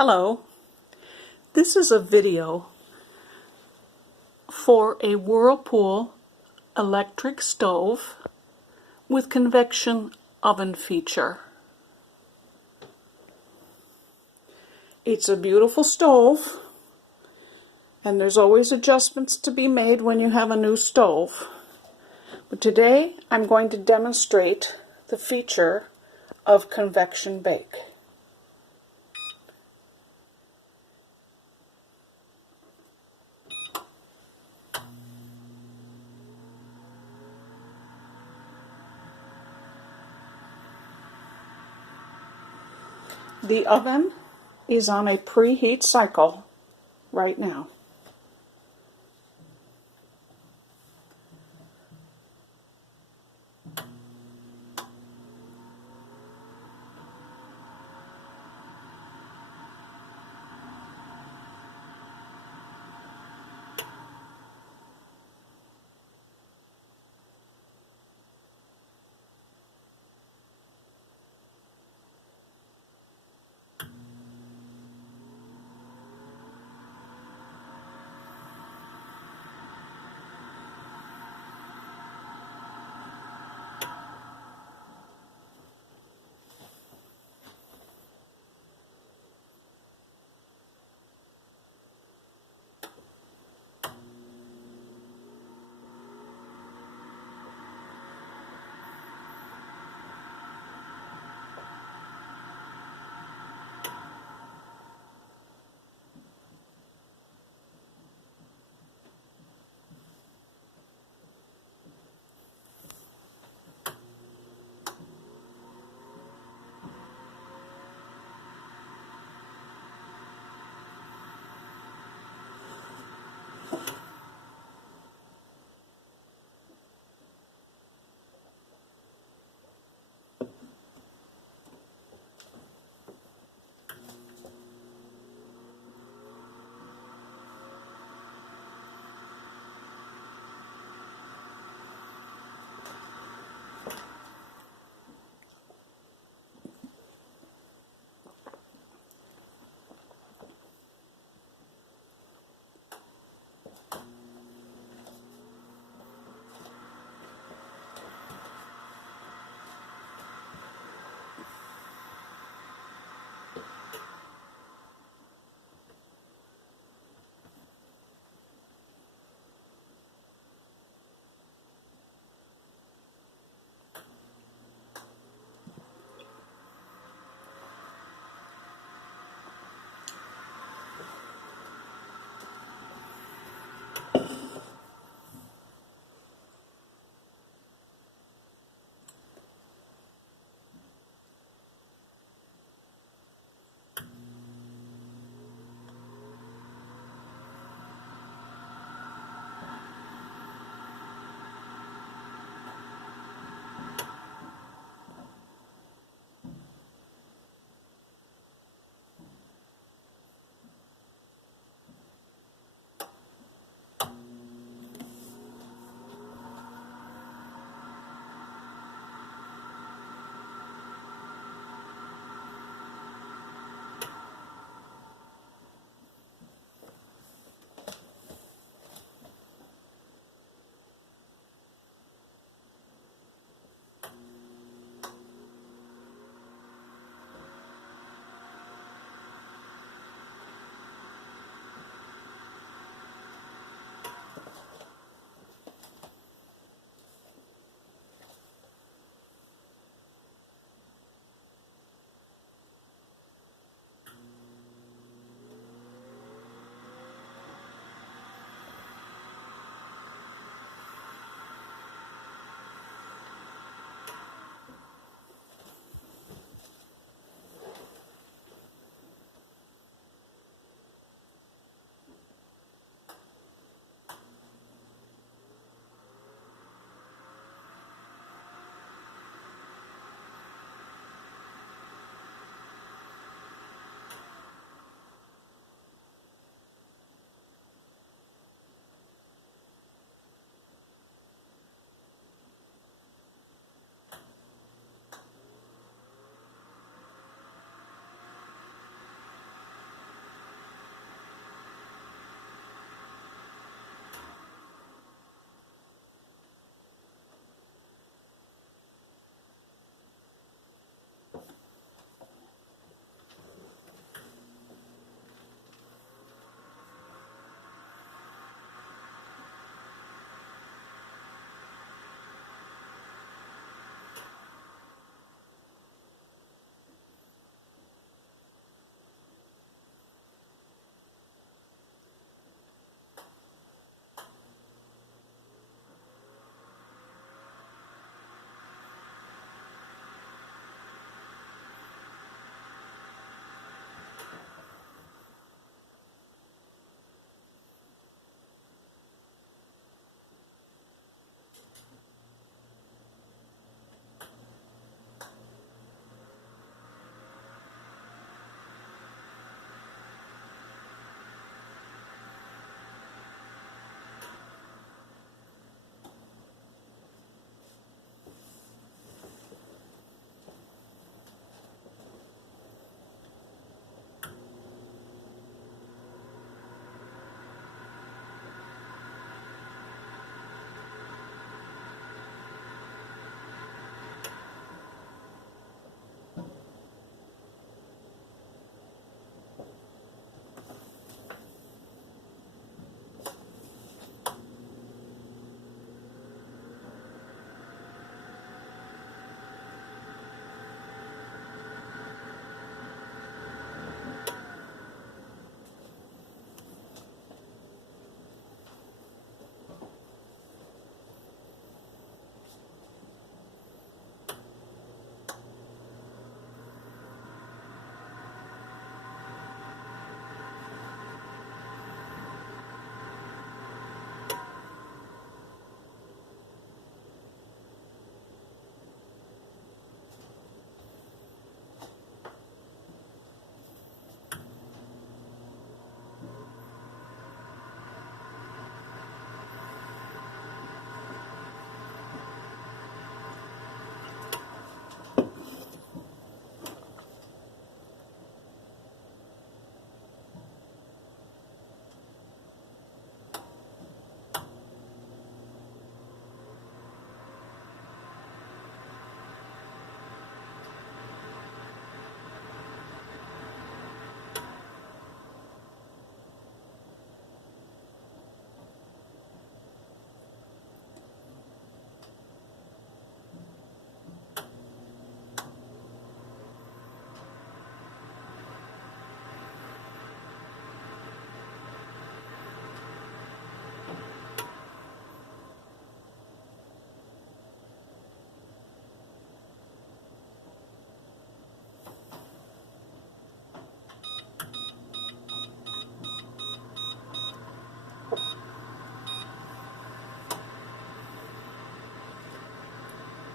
Hello, this is a video for a Whirlpool electric stove with convection oven feature. It's a beautiful stove, and there's always adjustments to be made when you have a new stove. But today I'm going to demonstrate the feature of convection bake. The oven is on a preheat cycle right now.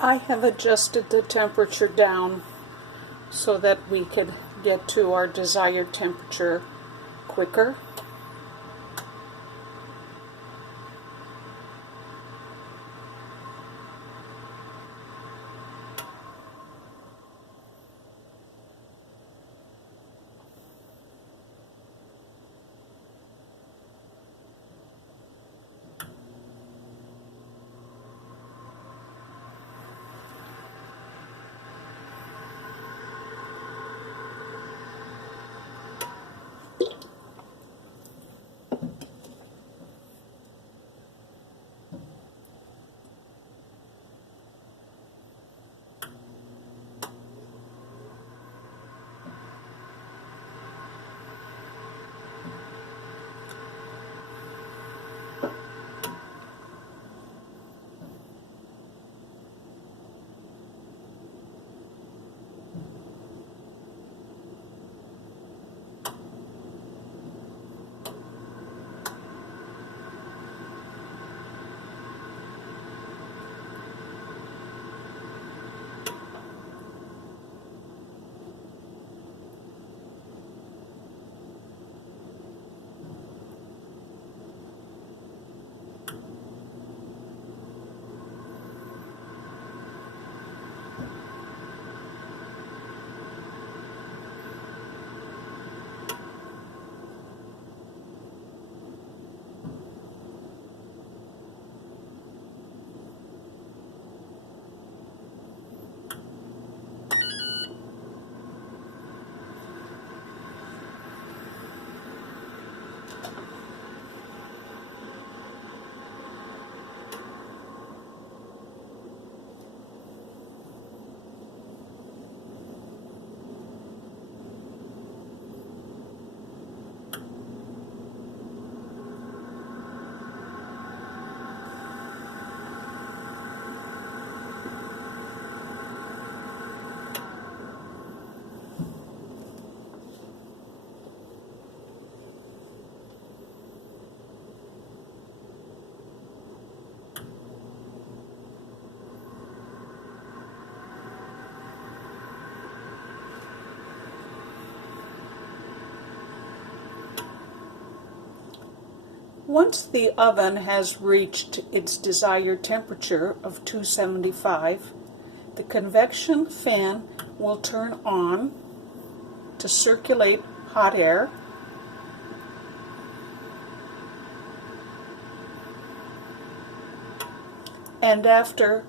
I have adjusted the temperature down so that we could get to our desired temperature quicker. Once the oven has reached its desired temperature of 275, the convection fan will turn on to circulate hot air. And after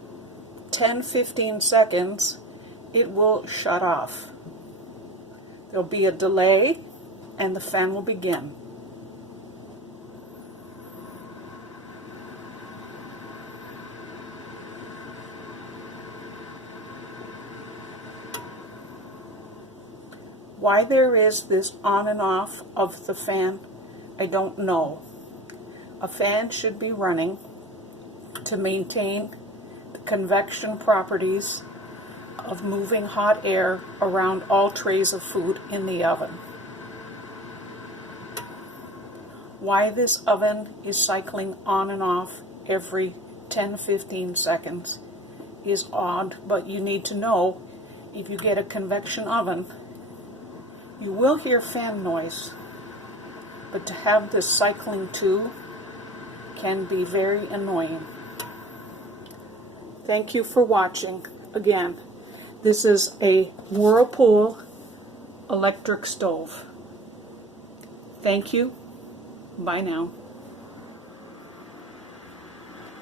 10-15 seconds, it will shut off. There'll be a delay and the fan will begin. Why there is this on and off of the fan, I don't know. A fan should be running to maintain the convection properties of moving hot air around all trays of food in the oven. Why this oven is cycling on and off every 10-15 seconds is odd, but you need to know if you get a convection oven, you will hear fan noise, but to have this cycling too can be very annoying. Thank you for watching. Again, this is a Whirlpool electric stove. Thank you. Bye now.